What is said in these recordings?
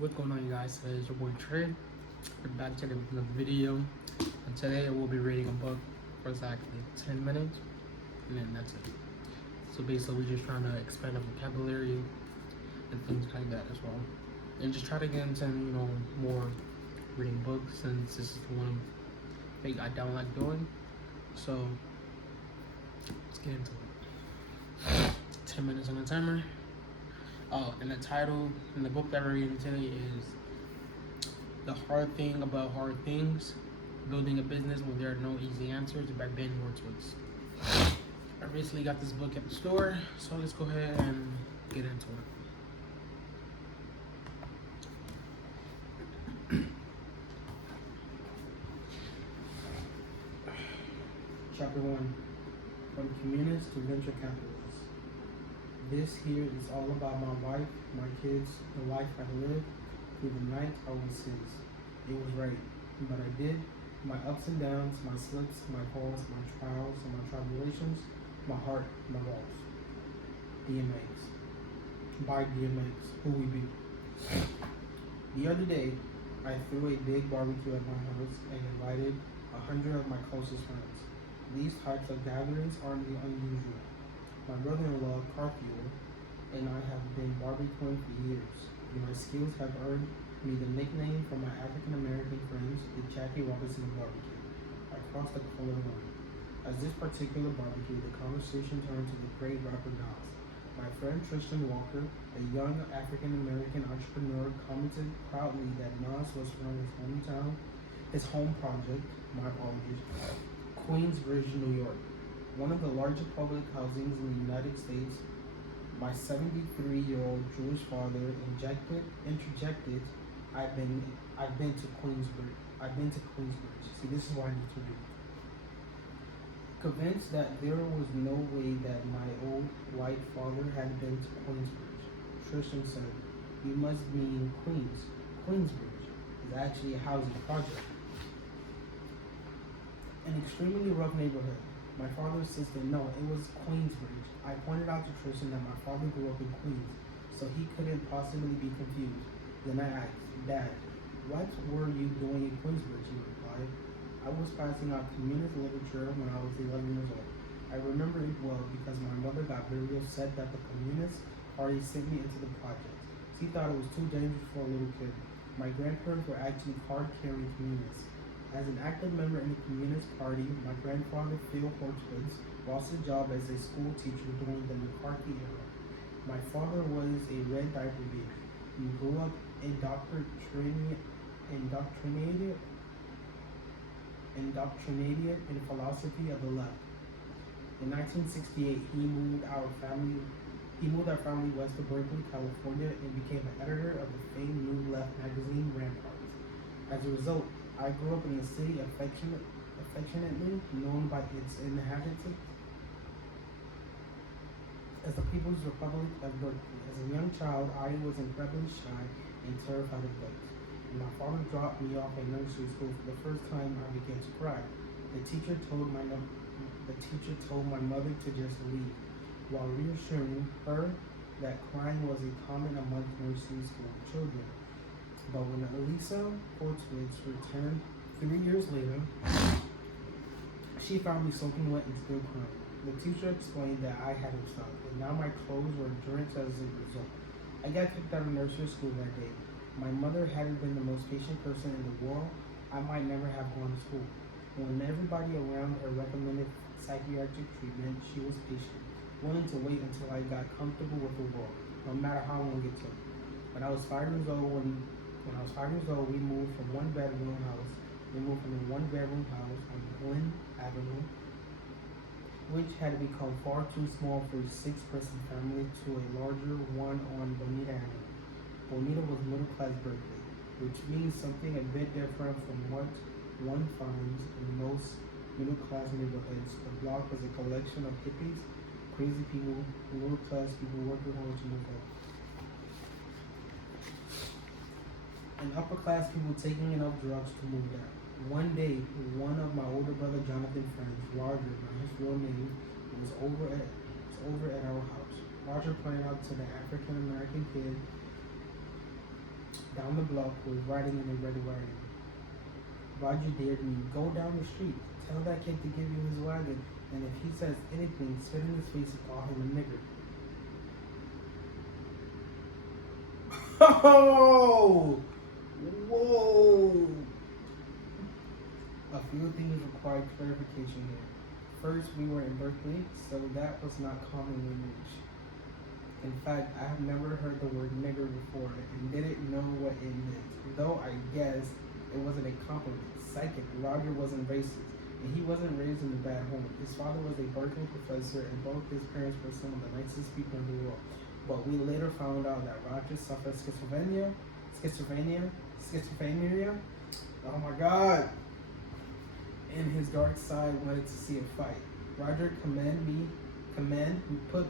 What's going on, you guys? Today is your boy Trey. We're back today with another video, and today we'll be reading a book for exactly 10 minutes, and then that's it. So basically, we're just trying to expand our vocabulary and things like that as well, and just try to get into more reading books, since this is the one thing I don't like doing. So let's get into it. 10 minutes on the timer. Oh, and the title in the book that we're reading today is The Hard Thing About Hard Things, Building a Business When There Are No Easy Answers by Ben Horowitz. I recently got this book at the store, so let's go ahead and get into it. Chapter 1, From Communists to Venture Capitalists. This here is all about my wife, my kids, the life I lived. Through the night I was his. It was right, but I did. My ups and downs, my slips, my falls, my trials and my tribulations, my heart, my walls. DMX. By DMX, who we be. The other day, I threw a big barbecue at my house and invited 100 of my closest friends. These types of gatherings aren't unusual. My brother-in-law, Carpio, and I have been barbecuing for years. My skills have earned me the nickname from my African-American friends, the Jackie Robinson of barbecue. I crossed the color line. As this particular barbecue, the conversation turned to the great rapper Nas. My friend Tristan Walker, a young African-American entrepreneur, commented proudly that Nas was from his home project, my apologies, Queensbridge, New York. One of the largest public housings in the United States. My 73-year-old Jewish father interjected, I've been to Queensbridge. See, this is why I need to read. Convinced that there was no way that my old white father had been to Queensbridge, Tristan said, "You must mean Queens. Queensbridge is actually a housing project. An extremely rough neighborhood." My father insisted, no, it was Queensbridge. I pointed out to Tristan that my father grew up in Queens, so he couldn't possibly be confused. Then I asked, Dad, what were you doing in Queensbridge? He replied, I was passing out communist literature when I was 11 years old. I remember it well because my mother got very upset that the Communist Party sent me into the project. She thought it was too dangerous for a little kid. My grandparents were actually card-carrying communists. As an active member in the Communist Party, my grandfather, Phil Horowitz, lost his job as a school teacher during the McCarthy era. My father was a red diaper baby. He grew up indoctrinated in philosophy of the left. In 1968, he moved our family west to Berkeley, California, and became an editor of the famed New Left magazine, Rampart. As a result, I grew up in the city affectionately known by its inhabitants as the People's Republic of Berkeley. As a young child, I was incredibly shy and terrified of bugs. When my father dropped me off at nursery school for the first time, I began to cry. The teacher told my mother to just leave, while reassuring her that crying was common among nursery school children. But when Elisa Horowitz returned 3 years later, she found me soaking wet and still crying. The teacher explained that I had a shock, and now my clothes were drenched as a result. I got kicked out of nursery school that day. My mother hadn't been the most patient person in the world. I might never have gone to school. When everybody around her recommended psychiatric treatment, she was patient, willing to wait until I got comfortable with the world, no matter how long it took. When I was 5 years old, we moved from a one-bedroom house on Glen Avenue, which had become far too small for a 6-person family, to a larger one on Bonita Avenue. Bonita was middle-class Berkeley, which means something a bit different from what one finds in most middle-class neighborhoods. The block was a collection of hippies, crazy people, middle-class people, working hard to move up, and upper-class people taking enough drugs to move down. One day, one of my older brother Jonathan's friends, Roger, by his real name, was over at our house. Roger pointed out to the African American kid down the block was riding in a red wagon. Roger dared me, go down the street, tell that kid to give you his wagon, and if he says anything, spit in his face and call him a nigger. Oh! Whoa! A few things required clarification here. First, we were in Berkeley, so that was not common language. In fact, I have never heard the word nigger before and didn't know what it meant, though I guess it wasn't a compliment. Second, Roger wasn't racist, and he wasn't raised in a bad home. His father was a Berkeley professor, and both his parents were some of the nicest people in the world. But we later found out that Roger suffered schizophrenia. Oh my God! And his dark side wanted to see a fight. Roger Command put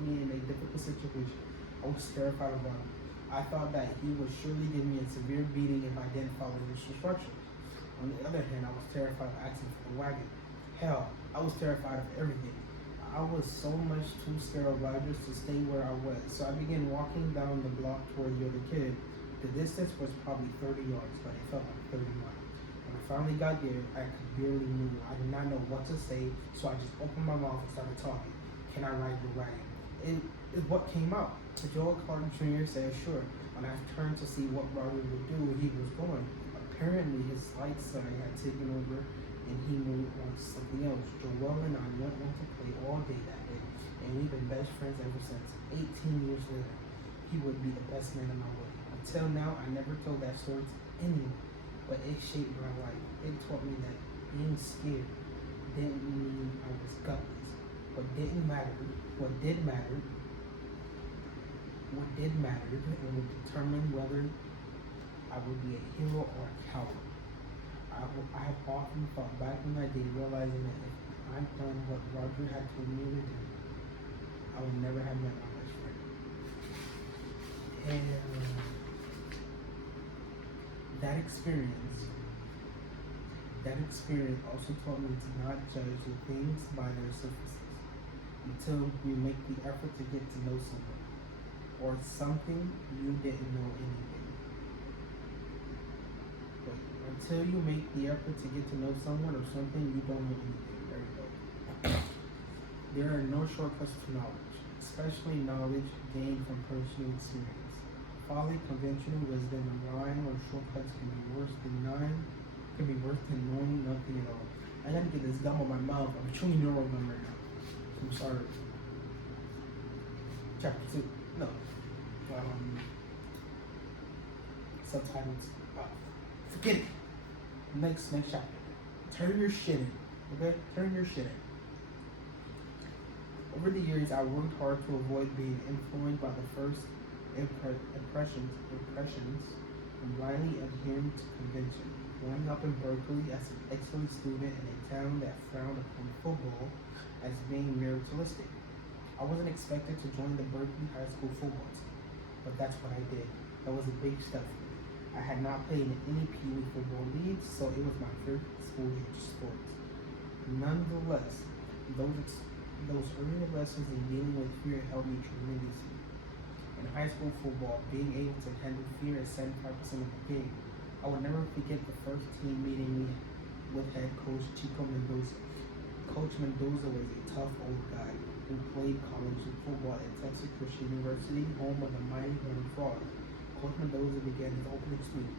me in a difficult situation. I was terrified of Roger. I thought that he would surely give me a severe beating if I didn't follow his instructions. On the other hand, I was terrified of asking for the wagon. Hell, I was terrified of everything. I was so much too scared of Roger to stay where I was, so I began walking down the block toward the other kid. The distance was probably 30 yards, but it felt like 30 miles. When I finally got there, I could barely move. I did not know what to say, so I just opened my mouth and started talking. Can I ride the wagon? It is what came out. Joel Clark Jr. said sure. When I turned to see what Roger would do, he was going. Apparently, his slight side had taken over, and he moved on to something else. Joel and I went on to play all day that day, and we've been best friends ever since. 18 years later, he would be the best man in my life. Until now, I never told that story to anyone, but it shaped my life. It taught me that being scared didn't mean I was gutless. What did matter, and would determine whether I would be a hero or a coward. I have often thought back in my day, realizing that if I'd done what Roger had told me to do, I would never have met my best friend. And that experience also taught me to not judge the things by their surfaces until you make the effort to get to know someone or something you didn't know anything. But until you make the effort to get to know someone or something you don't know anything. There you go. There are no shortcuts to knowledge, especially knowledge gained from personal experience. Folly, conventional wisdom, and rhyme or shortcuts can be worse than knowing nothing at all. I gotta get this gum on my mouth. I'm chewing neural gum right now. I'm sorry. Chapter 2. No. Subtitles. Forget it. Next chapter. Turn your shit in. Okay? Turn your shit in. Over the years, I worked hard to avoid being influenced by the first impressions and blindly adhering to convention. Growing up in Berkeley as an excellent student in a town that frowned upon football as being meritoristic, I wasn't expected to join the Berkeley High School football team, but that's what I did. That was a big step for me. I had not played in any Pee Wee football leagues, so it was my first exposure to sports. Nonetheless, those earlier lessons in dealing with fear helped me tremendously. In high school football, being able to handle fear is 75% of the game. I will never forget the first team meeting me with head coach Chico Mendoza. Coach Mendoza was a tough old guy who played college football at Texas Christian University, home of the mighty Horned Frogs. Coach Mendoza began his opening speech.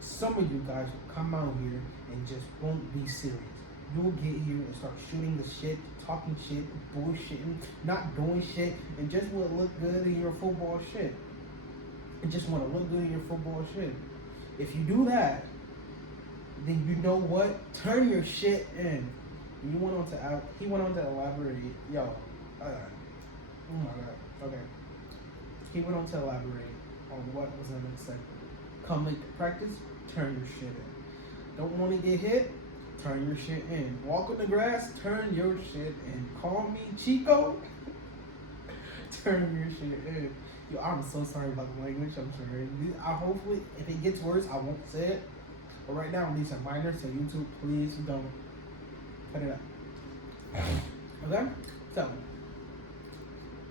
Some of you guys will come out here and just won't be serious. You'll get here and start shooting the shit, talking shit, bullshitting, not doing shit, and just want to look good in your football shit. And just want to look good in your football shit. If you do that, then you know what? Turn your shit in. And he went on to elaborate. Oh my God. Okay. He went on to elaborate on what was unacceptable. Come late to practice, turn your shit in. Don't want to get hit? Turn your shit in. Walk on the grass, turn your shit in. Call me Chico, turn your shit in. Yo, I'm so sorry about the language. I'm sorry. Hopefully, if it gets worse, I won't say it. But right now, these are minor, so YouTube, please don't cut it out. Okay? So,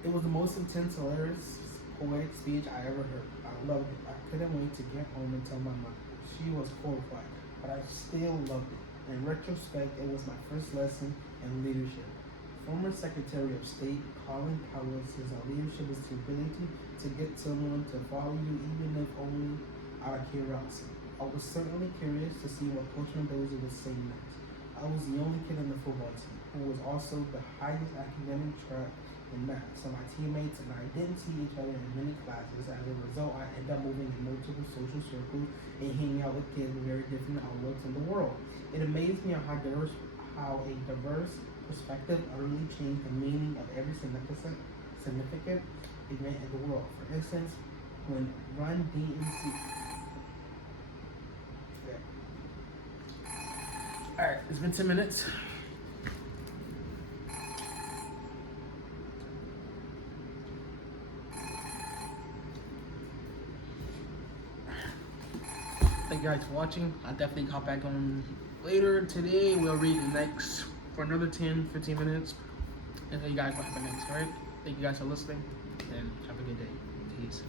it was the most intense, hilarious poetic speech I ever heard. I loved it. I couldn't wait to get home and tell my mother. She was horrified, but I still loved it. In retrospect, it was my first lesson in leadership. Former Secretary of State Colin Powell says that leadership is the ability to get someone to follow you even if only out of curiosity. I was certainly curious to see what Coach Mendoza would say next. I was the only kid in the football team who was also the highest academic track in math, so my teammates and I didn't see each other in many classes. As a result, I ended up moving in multiple social circles and hanging out with kids with very different outlooks in the world. It amazed me how a diverse perspective utterly changed the meaning of every significant event in the world. For instance, when Run DMC. Alright, it's been 10 minutes. Thank you guys for watching. I'll definitely hop back on later today. We'll read the next for another 10, 15 minutes. And tell you guys what happened next, alright? Thank you guys for listening, and have a good day. Peace.